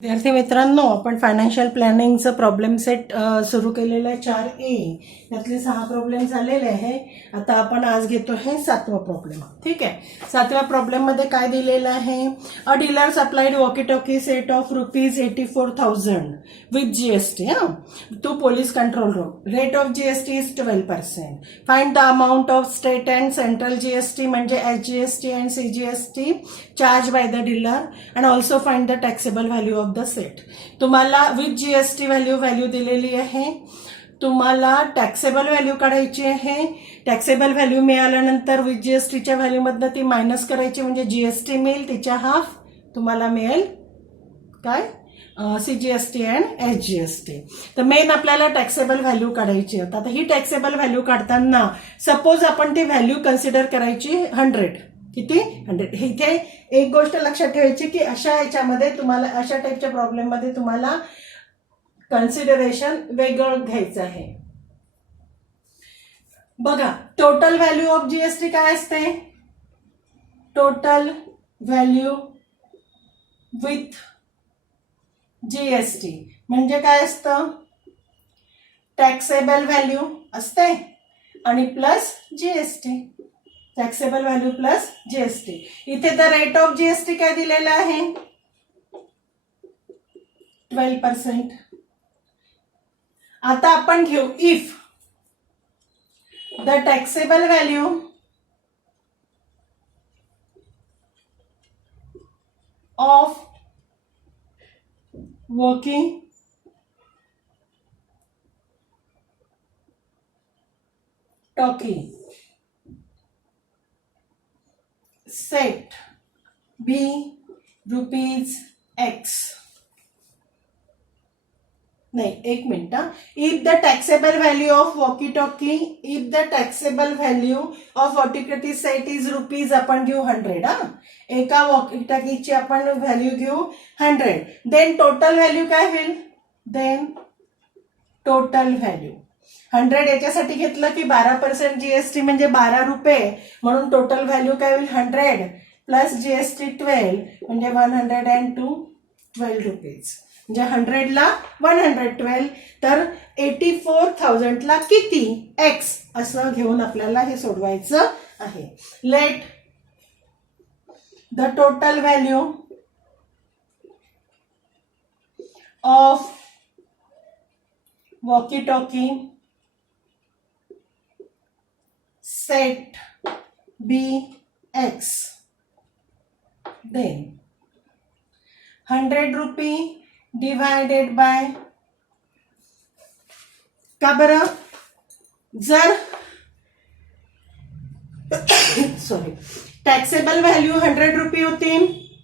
विद्यार्थी मित्रांनो, आपण फायनान्शियल प्लॅनिंगचं प्रॉब्लेम सेट सुरू केलेलं आहे 4A. त्यातले 6 प्रॉब्लेम झालेले आहे. आता आपण आज घेतो आहे 7वा प्रॉब्लेम. ठीक आहे. 7व्या प्रॉब्लेममध्ये काय दिलेलं आहे? A dealer supplied walkie talkie set of ₹84,000 with GST to police control room. Rate of GST is 12%. Find the amount of state and central GST म्हणजे SGST अँड CGST charge by the dealer and also find the taxable value of the set. तुम्हाला with GST value दिलेली आहे. तुम्हाला taxable value काढायची आहे. Taxable value मिळाल्यानंतर with GSTच्या व्हॅल्यूमधनं ती मायनस करायची म्हणजे GST मिळेल, तिच्या हाफ तुम्हाला मिळेल काय CGST अँड SGST. तर मेन आपल्याला टॅक्सेबल व्हॅल्यू काढायची होती. आता ही टॅक्सेबल व्हॅल्यू काढताना सपोज आपण ती व्हॅल्यू कन्सिडर करायची 100. किती? 100. इथे एक गोष्ट लक्षात ठेवायची की अशा ह्याच्यामध्ये तुम्हाला अशा टाईपच्या प्रॉब्लेममध्ये तुम्हाला कन्सिडरेशन वेगळं घ्यायचं आहे. बघा, टोटल व्हॅल्यू ऑफ GST काय असते? टोटल व्हॅल्यू विथ GST म्हणजे काय असतं? टॅक्सेबल व्हॅल्यू असते आणि plus GST. Taxable value plus GST. इथे द रेट ऑफ GST काय दिलेला आहे? 12%. आता आपण घेऊ if the taxable value of working talkie set be ₹X. नाही, एक minute. If the taxable value of walkie talkie set is rupees आपण घेऊ 100. एका वॉकी टॉकीची आपण व्हॅल्यू घेऊ 100. देन टोटल व्हॅल्यू काय होईल? देन टोटल व्हॅल्यू 100 याच्यासाठी घेतलं की 12% GST म्हणजे ₹12 म्हणून टोटल व्हॅल्यू काय होईल? 100 प्लस GST 12 म्हणजे 112 म्हणजे 100 ला 112 तर 84,000 ला किती? X असं घेऊन आपल्याला हे सोडवायचं आहे. Late the total value of walkie talkie set be X. Then 100 रुपये divided by का बरं? जर सॉरी टॅक्सेबल व्हॅल्यू 100 रुपये होती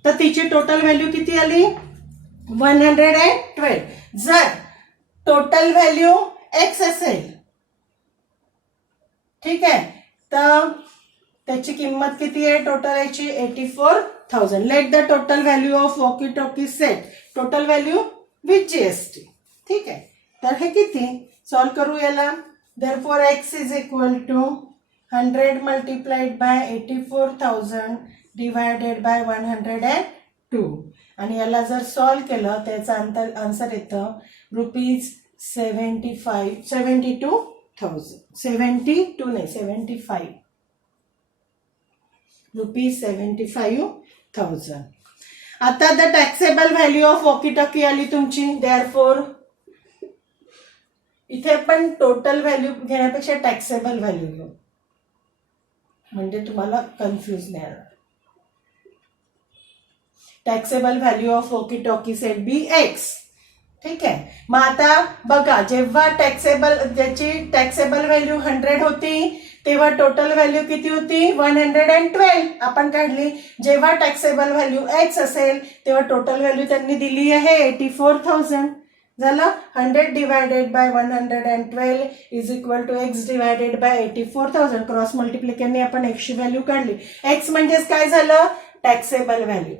तर तिची टोटल व्हॅल्यू किती आली? 112. जर टोटल व्हॅल्यू X असेल, ठीक आहे, तर त्याची किंमत किती आहे? टोटल याची 84,000. Let the total value of walkie talkie set total value with GST. ठीक आहे. तर हे किती? सॉल्व करू याला. Therefore X is equal to 100 multiplied by 84,000 divided by 102 आणि याला जर सॉल्व केलं त्याचा आन्सर येतं ₹75,000. आता the taxable value of walkie talkie आली तुमची. देअरफॉर इथे पण टोटल व्हॅल्यू घेण्यापेक्षा टॅक्सेबल व्हॅल्यू घेऊ म्हणजे तुम्हाला कन्फ्युज नाही होणार. Taxable value of walkie talkie set be X. ठीक आहे. मग आता बघा, जेव्हा ज्याची टॅक्सेबल व्हॅल्यू 100 होती तेव्हा टोटल व्हॅल्यू किती होती? 112 आपण काढली. जेव्हा टॅक्सेबल व्हॅल्यू X असेल तेव्हा टोटल व्हॅल्यू त्यांनी दिली आहे 84,000. झालं. 100 divided by 112 is equal to X divided by 84,000. Cross मल्टिप्लिकेशनने आपण X ची व्हॅल्यू काढली. X म्हणजेच काय झालं? Taxable value.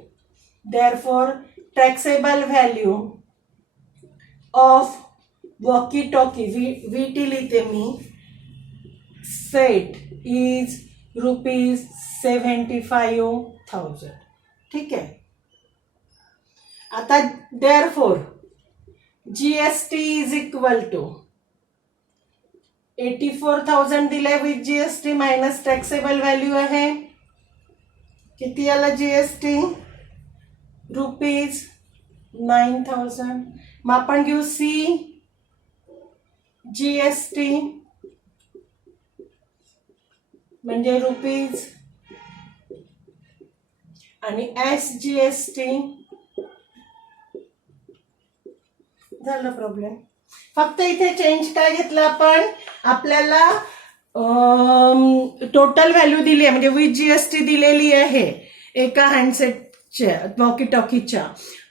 Therefore taxable value of walkie talkie VT लिहिते मी सेट इज ₹75,000. ठीक आहे. आता therefore GST is equal to 84,000 दिले with GST minus taxable value आहे. किती आला जीएसटी? ₹9,000. मग आपण घेऊ सी जीएसटी म्हणजे रुपीज आणि एस जीएसटी. झालं प्रॉब्लेम. फक्त इथे चेंज काय घेतलं आपण, आपल्याला टोटल व्हॅल्यू दिली आहे म्हणजे विथ जीएसटी दिलेली आहे एका हँडसेटच्या वॉकी टॉकीच्या,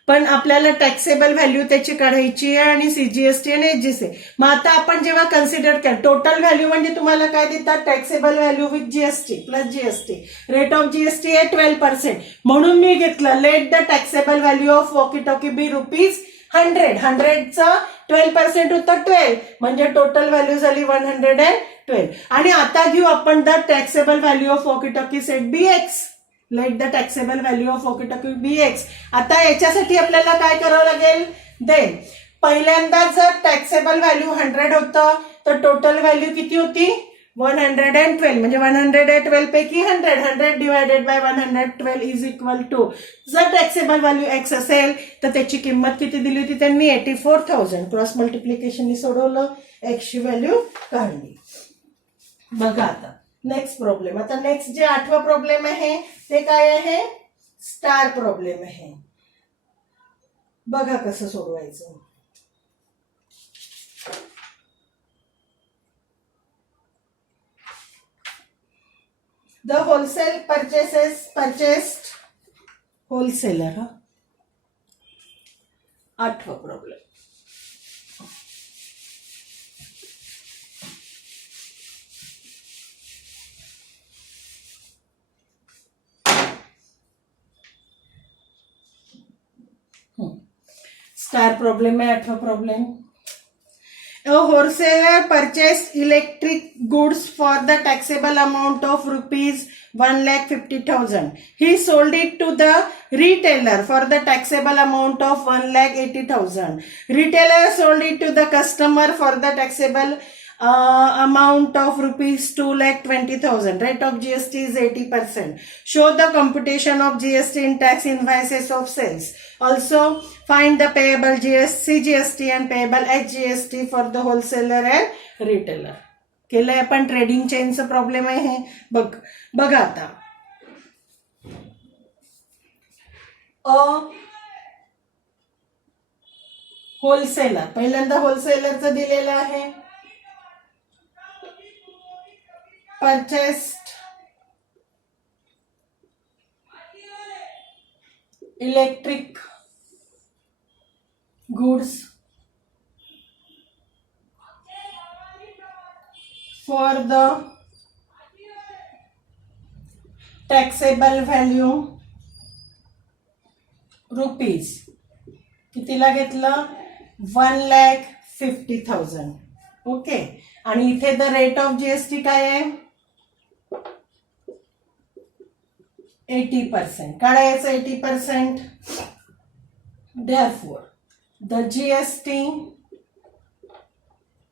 पण आपल्याला टॅक्सेबल व्हॅल्यू त्याची काढायची आहे आणि सीजीएसटी आणि एचजीसी. मग आता आपण जेव्हा कन्सिडर केलं टोटल व्हॅल्यू म्हणजे तुम्हाला काय देतात, taxable value with GST plus GST. Rate of GST आहे 12%, म्हणून मी घेतलं let the taxable value of walkie talkie be ₹100. 100चं 12% होतं 12, म्हणजे टोटल व्हॅल्यू झाली 112. आणि आता घेऊ आपण the taxable value of walkie talkie set BX. Late the taxable value of walkie talkie BX. आता याच्यासाठी आपल्याला काय करावं लागेल, देन पहिल्यांदा जर टॅक्सेबल व्हॅल्यू 100 होतं तर टोटल व्हॅल्यू किती होती 112, म्हणजे 112 पैकी 100 divided by 112 is equal to, जर टॅक्सेबल व्हॅल्यू एक्स असेल तर त्याची किंमत किती दिली होती त्यांनी 84,000. क्रॉस मल्टिप्लिकेशननी सोडवलं, एक्सची व्हॅल्यू काढली. बघा आता नेक्स्ट प्रॉब्लेम. आता नेक्स्ट जे 8वा प्रॉब्लेम आहे ते काय आहे, स्टार प्रॉब्लेम आहे. बघा कसं सोडवायचं. The wholesale purchased wholesaler. 8वा प्रॉब्लेम. स्टार प्रॉब्लेम है 8वां problem. A wholesaler purchased electric goods for the taxable amount of ₹1,50,000. He sold it to the retailer for the taxable amount of ₹1,80,000. Retailer sold it to the customer for the taxable amount of ₹2,20,000. Rate of GST is 80%. Show the computation of GST in tax invoices of sales. Also find the payable CGST and payable HGST for the wholesaler and retailer. केलंय आपण trading चेनचं problem आहे. बघा आता wholesaler, पहिल्यांदा होलसेलरचं दिलेलं आहे. Purchased electric goods for the taxable value rupees. कितीला घेतलं 1,50,000. ओके. आणि इथे द रेट ऑफ जीएसटी काय आहे 80%. काढायचं 80%. Therefore, the GST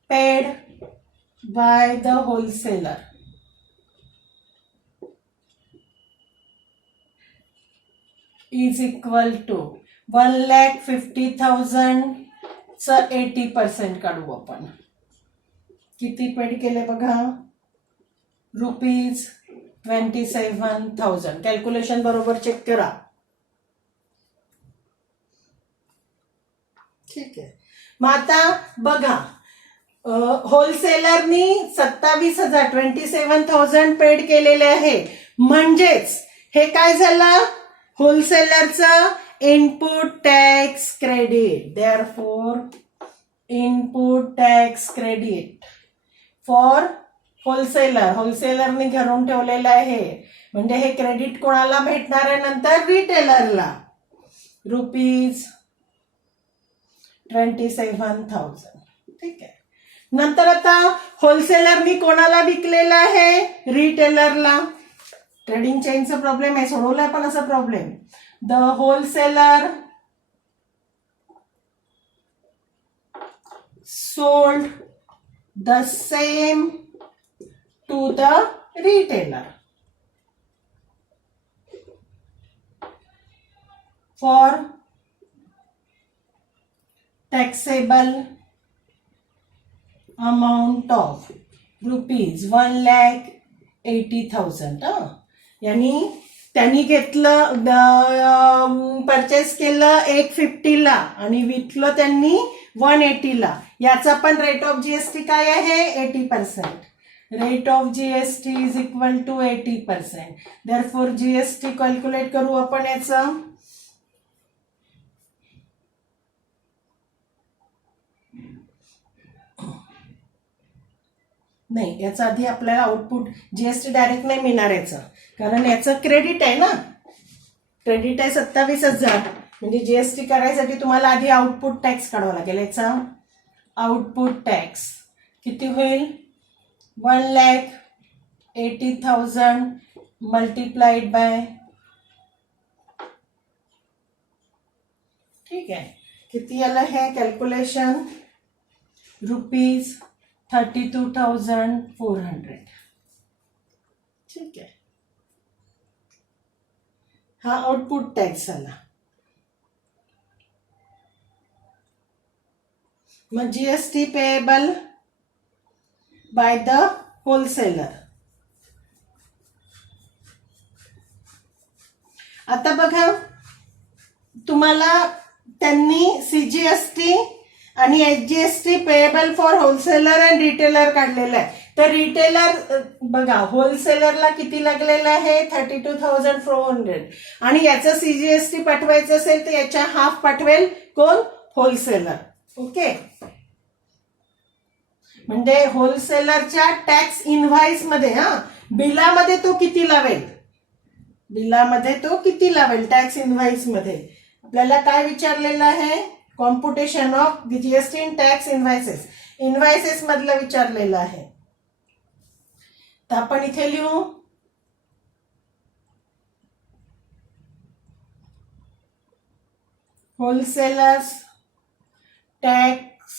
paid by the wholesaler is equal to 1,50,000 चं 80% काढू आपण. किती पेड केले बघा ₹27,000. कॅल्क्युलेशन बरोबर चेक करा. ठीक आहे. मग आता बघा होलसेलरनी 27,000 पेड केलेले आहे, म्हणजेच हे काय झालं होलसेलरचं input tax credit. Therefore input tax credit for wholesaler. होलसेलरने घरून ठेवलेलं आहे, म्हणजे हे क्रेडिट कोणाला भेटणार आहे नंतर रिटेलरला ₹27,000. ठीक आहे. नंतर आता होलसेलरनी कोणाला विकलेलं आहे रिटेलरला. ट्रेडिंग चेनचा प्रॉब्लेम आहे, सोडवलाय पण असा problem. The wholesaler sold the same to the retailer for taxable amount of rupees 1,80,000. यानी त्यांनी घेतलं परचेस केलं 150ला आणि विकलं त्यांनी 180ला. याचा पण रेट ऑफ जीएसटी काय आहे? 80%. Rate of GST is equal to 80%. Therefore GST calculate करू आपण याचं. नाही, याचा आधी आपल्याला आउटपुट जीएसटी डायरेक्ट नाही मिळणार याचं, कारण याचं क्रेडिट आहे ना. क्रेडिट आहे 27,000. म्हणजे जीएसटी करायसाठी तुम्हाला आधी आउटपुट टॅक्स काढावा लागेल. याचा आउटपुट टॅक्स किती होईल? 1,80,000 मल्टिप्लाइड बाय, ठीक आहे, किती आलं हे कॅल्क्युलेशन? रुपीज 32,400. ठीक आहे, हा आउटपुट टॅक्स आला. मग GST payable by the wholesaler. आता बघा, तुम्हाला त्यांनी सीजीएसटी आणि HGST payable for wholesaler and retailer काढलेलं आहे. तर रिटेलर बघा, होलसेलरला किती लागलेलं आहे? 32,400. आणि याचं सीजीएसटी पाठवायचं असेल तर याच्या हाफ पाठवेल कोण? होलसेलर. ओके, म्हणजे होलसेलरच्या टॅक्स इनव्हॉइस मध्ये, बिलामध्ये तो किती लावेल? बिलामध्ये तो किती लावेल टॅक्स इनव्हॉइस मध्ये? आपल्याला काय विचारलेलं आहे? Computation of GST in tax invoices. Invoices मधलं विचारलेलं आहे. तर आपण इथे लिहू, wholesalers tax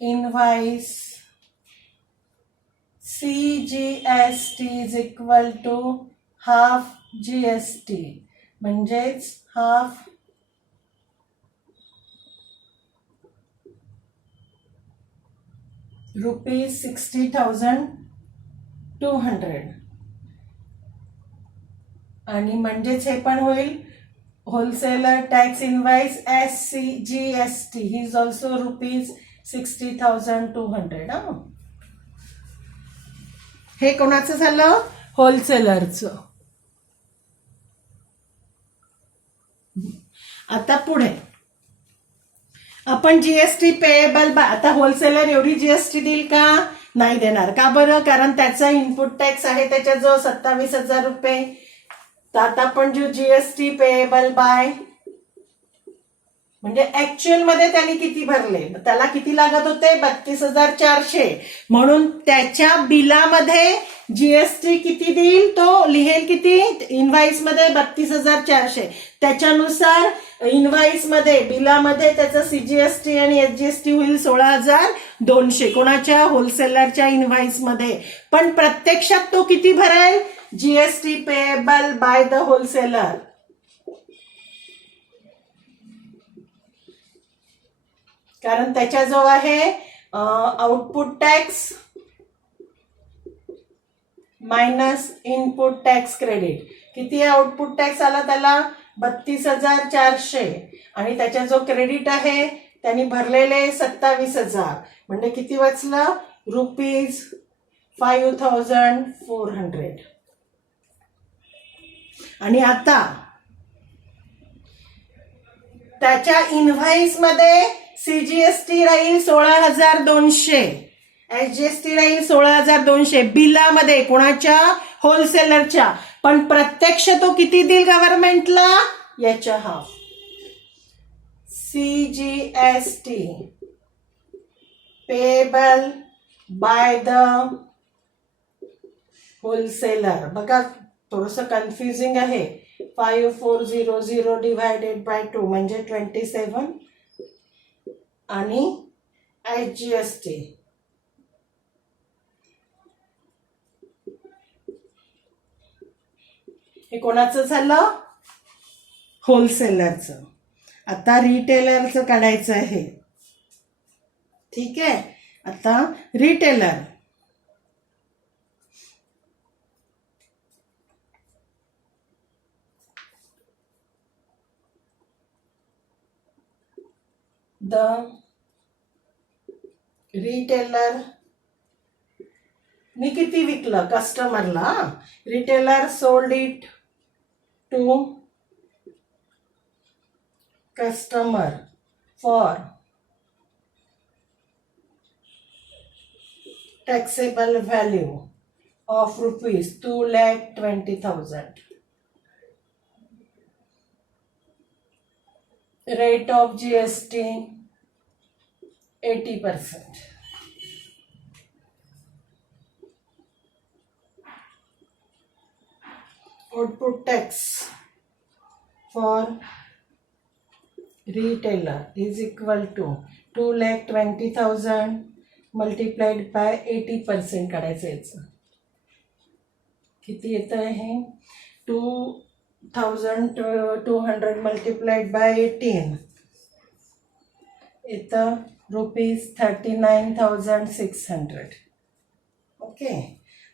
invoice CGST is equal to half GST. म्हणजेच हाफ रुपीज 60,200. आणि म्हणजेच हे पण होईल होलसेलर टॅक्स इनव्हॉइस SCGST ही इज ऑल्सो रुपीज 60,200. हे कोणाचं झालं? होलसेलरचं. आता पुढे आपण जीएसटी पेएबल, आता होलसेलर एवढी जीएसटी देईल का? नाही देणार. का बरं? कारण त्याचा इनपुट टॅक्स आहे त्याच्याजवळ 27,000 रुपये. तर आता आपण जो जीएसटी पेएबल बाय, म्हणजे ऍक्च्युअल मध्ये त्यांनी किती भरले, त्याला किती लागत होते? 32,400. म्हणून त्याच्या बिलामध्ये जीएसटी किती देईल? तो लिहेल किती? इनव्हॉइस मध्ये 32,400. त्याच्यानुसार इनव्हॉइस मध्ये, बिलामध्ये त्याचा सीजीएसटी आणि एचजीएसटी होईल 16,200 कोणाच्या? होलसेलरच्या इनव्हॉइस मध्ये. पण प्रत्यक्षात तो किती भरेल? GST payable by the wholesaler. कारण त्याच्याजवळ आहे output tax minus input tax credit. किती आउटपुट टॅक्स आला त्याला? 32,400. आणि त्याच्या जो क्रेडिट आहे त्यांनी भरलेले 27,000. म्हणजे किती वाचलं? रुपीज 5,400. आणि आता त्याच्या इनव्हॉइस मध्ये सीजीएसटी राहील 16,200, एचजीएसटी राहील 16,200 बिलामध्ये. कोणाच्या? होलसेलरच्या. पण प्रत्यक्ष तो किती देईल गव्हर्नमेंटला? याच्या half. CGST payable by the wholesaler. बघा, थोडस कन्फ्युजिंग आहे. 5,400 डिवायडेड बाय 2 म्हणजे 27 आणि HGST. हे कोणाचं झालं? होलसेलरचं. आता रिटेलरचं काढायचं आहे. ठीक आहे, आता रिटेलर. द रिटेलर मी किती विकलं कस्टमरला? Retailer sold it to customer for taxable value of ₹2,20,000. Rate of GST 80%. Output tax for retailer is equal to 2,20,000 multiplied by 80% काढायचं याचं. किती येतं आहे? 2,200 multiplied by 18 येतं ₹39,600. ओके,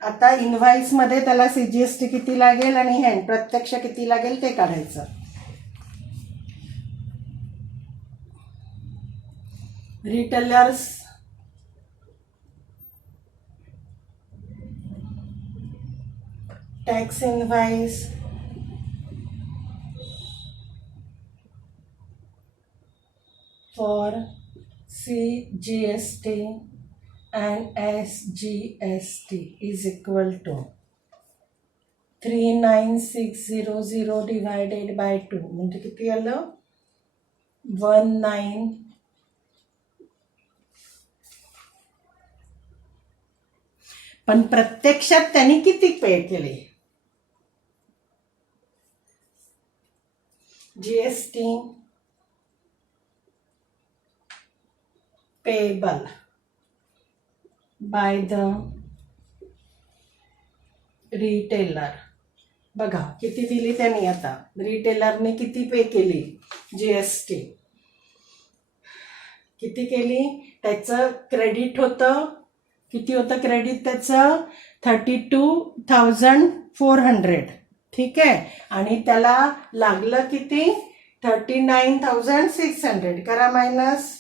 आता इनव्हाइस मध्ये त्याला CGST किती लागेल आणि हँड प्रत्यक्ष किती लागेल ते काढायचं. Retailers tax invoice for CGST and SGST is equal to 39600 divided by 2 म्हणजे किती आलं? 19. पण प्रत्यक्षात त्यांनी किती पे केले? GST payable by the retailer. बघा किती दिली त्यांनी. आता रिटेलरने किती पे केली? GST किती केली? त्याचं क्रेडिट होतं, किती होतं क्रेडिट त्याचं? 32,400. ठीक आहे, आणि त्याला लागलं किती? 39,600. करा मायनस.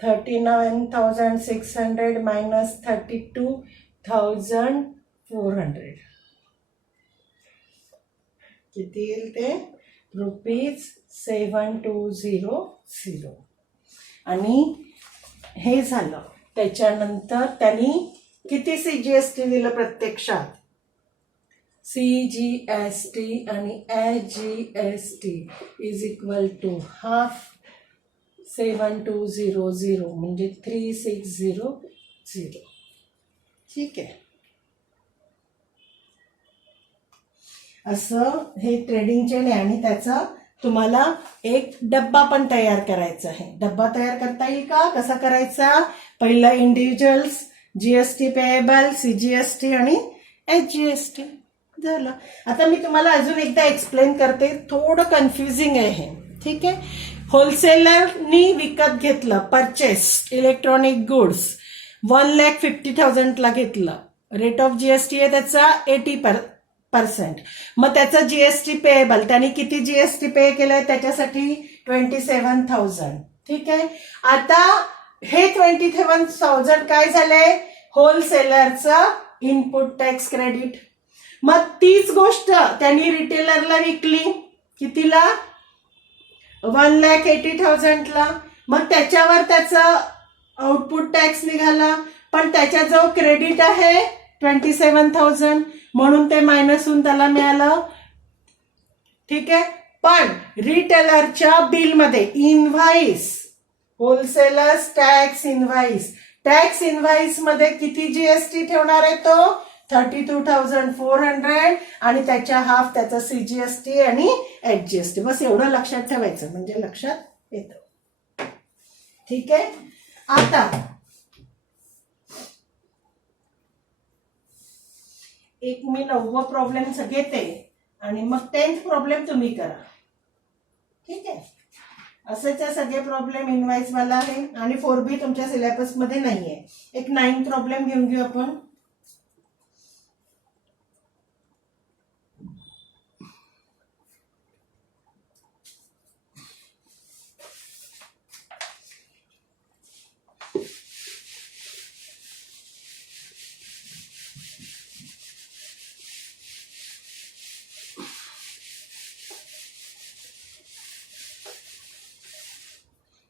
39,600 मायनस 32,400 किती येईल ते? ₹7,200. आणि हे झालं. त्याच्यानंतर त्यांनी किती CGST दिलं प्रत्यक्षात? CGST आणि SGST is equal to half 7,200 म्हणजे 3,600. ठीक आहे, असं हे ट्रेडिंग चेन आहे. आणि त्याचा तुम्हाला एक डब्बा पण तयार करायचा आहे. डब्बा तयार करता येईल का? कसा करायचा? पहिलं इंडिव्हिज्युअल्स, GST पेएबल, CGST आणि HGST झालं. आता मी तुम्हाला अजून एकदा एक्सप्लेन करते, थोडं कन्फ्युजिंग आहे. ठीक आहे, होलसेलरनी विकत घेतलं, परचेस इलेक्ट्रॉनिक गुड्स 1,50,000 ला घेतलं. रेट ऑफ GST आहे त्याचा 80%. मग त्याचा GST पेएबल त्यांनी किती GST पे केलंय? त्याच्यासाठी 27,000. ठीक आहे, आता हे 27,000 काय झालंय? होलसेलरचं इनपुट टॅक्स क्रेडिट. मग तीच गोष्ट त्यांनी रिटेलरला विकली कितीला? 1,80,000 ला. मग त्याच्यावर त्याचा आउटपुट टॅक्स निघाला, पण त्याच्या जो क्रेडिट आहे 27,000 म्हणून ते मायनस होऊन त्याला मिळालं. ठीक आहे, पण रिटेलरच्या बिलमध्ये इनव्हाइस, होलसेलर्स टॅक्स इनव्हाइस मध्ये किती GST ठेवणार आहे तो? 32,400 आणि त्याच्या हाफ त्याचा CGST आणि HGST. बस एवढं लक्षात ठेवायचं म्हणजे लक्षात येतं. ठीक आहे. आता एक मी 9वा प्रॉब्लेम घेते आणि मग 10th प्रॉब्लेम तुम्ही करा. ठीक आहे. असेच सगळे प्रॉब्लेम इनवाइस वाला आहे आणि 4B तुमच्या सिलेबस मध्ये नाहीये. एक 9 प्रॉब्लेम घेऊन घेऊ आपण.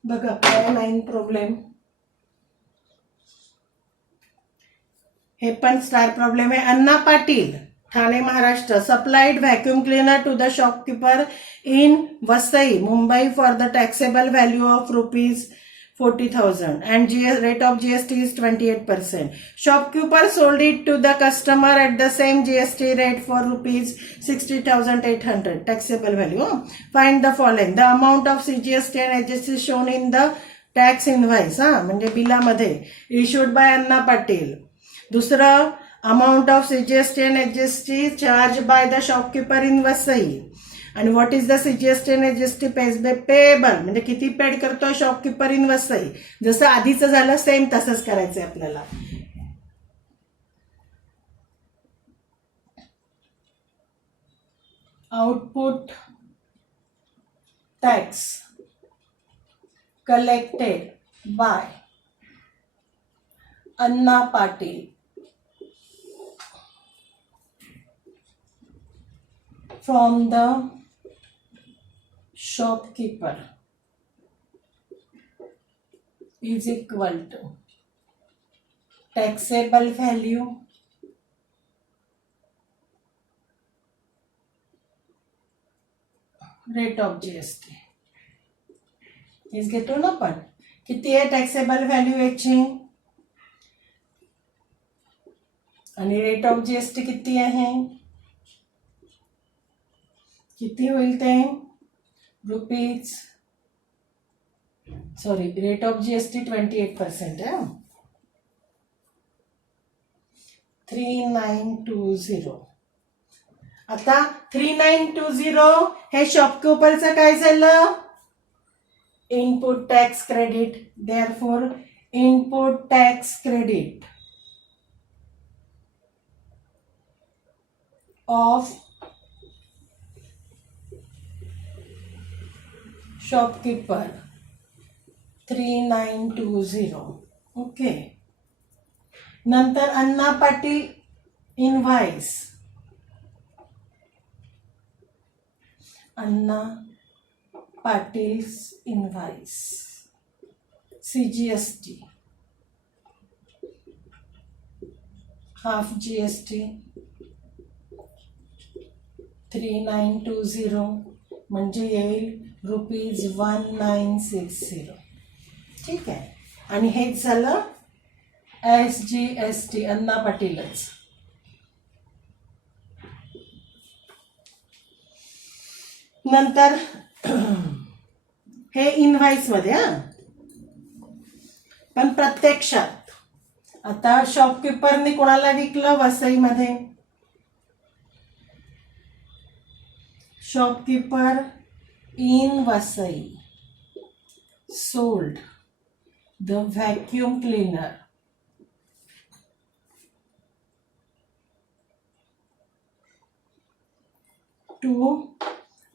बघा काय 9 प्रॉब्लेम. हे पण स्टार प्रॉब्लेम आहे. Anna Patil, Thane Maharashtra, supplied vacuum cleaner to the shopkeeper in Vasai, Mumbai for the taxable value of ₹40,000 and rate of GST is 28%. Shopkeeper sold it to the customer at the same GST rate for ₹60,800 taxable value. Find the following. The amount of CGST and HST shown in the tax invoice, म्हणजे बिलामध्ये, issued by Anna Patil. दुसरं, amount of CGST and HST charged by the shopkeeper in Vasai. आणि what is the CGST and HST payable, म्हणजे किती paid करतोय shopkeeper in Vasai. जसं आधीचं झालं सेम तसंच करायचंय आपल्याला. Output tax collected by Anna Patil from the shopkeeper is equal to taxable value rate of GST. हेच घेतो ना आपण. किती आहे टॅक्सेबल व्हॅल्यू याची आणि रेट ऑफ GST किती आहे, किती होईल ते रेट ऑफ GST 28% आहे. 3920. आता 3920 हे शॉपकीपरचं काय झालं, input tax credit. Therefore input tax credit of shopkeeper 3920. Okay. नंतर Anna Patil invoice, Anna Patil invoice CGST half GST 3920 म्हणजे येईल ₹1960. ठीक आहे. आणि हेच झालं SGST अण्णा पाटीलच. नंतर हे इनव्हाइस मध्ये पण प्रत्यक्षात आता शॉपकीपरने कोणाला विकलं वसईमध्ये, shopkeeper in Vasai sold the vacuum cleaner to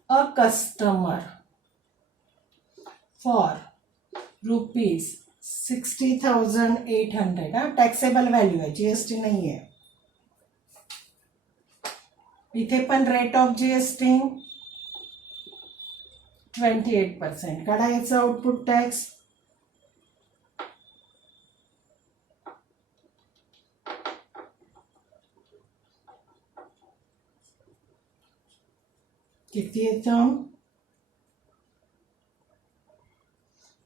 a customer for ₹60,800. Taxable value आहे, GST नाही आहे. इथे पण रेट ऑफ GST 28%. काढायचं आउटपुट टॅक्स. किती येतं,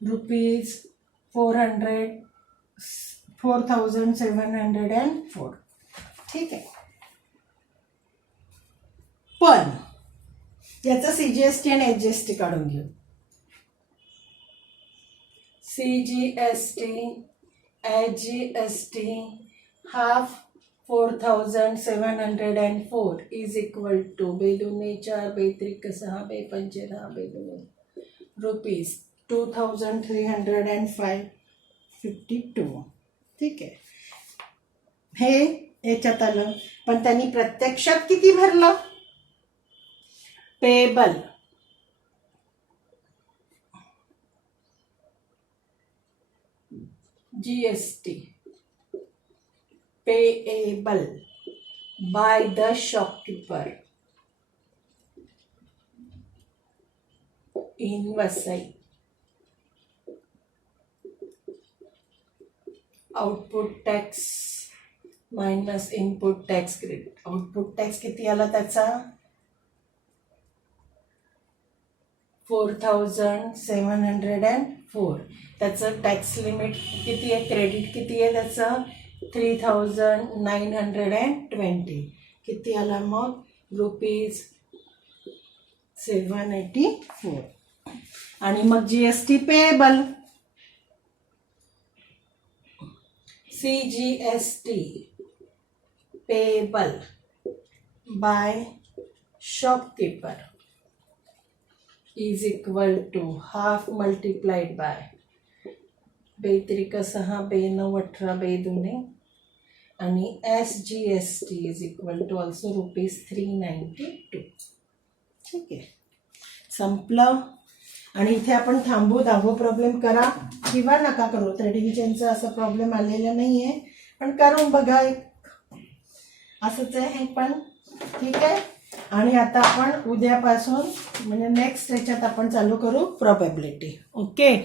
₹4,704. ठीक आहे. पण याचा CGST आणि HST काढून घेऊ. CGST HGST हाफ 4704 इज इक्वल टू 2 4 2 3 6 2 5 10 2 रुपीज 2352. ठीक आहे, हे याच्यात आलं. पण त्यांनी प्रत्यक्षात किती भरलं? Payable GST payable by the shopkeeper in Vasai. Output tax minus input tax credit. Output tax किती आला त्याचा? 4704. त्याचं टॅक्स लिमिट किती आहे? क्रेडिट किती आहे त्याचं? 3920. किती आला मग? रुपीज 784. आणि मग GST payable CGST payable by shopkeeper is equal to half multiplied by 2 3 6 2 9 18 2 2 आणि SGST is equal to also rupees 392. ठीक आहे, संपलं. आणि इथे आपण थांबू. 10वा प्रॉब्लेम करा किंवा नका करू, 3rd डिव्हिजनचा असा प्रॉब्लेम आलेला नाही आहे, पण करून बघा. एक असंच आहे हे पण. ठीक आहे, आणि आता आपण उद्यापासून म्हणजे नेक्स्ट याच्यात आपण चालू करू प्रोबॅबिलिटी. ओके,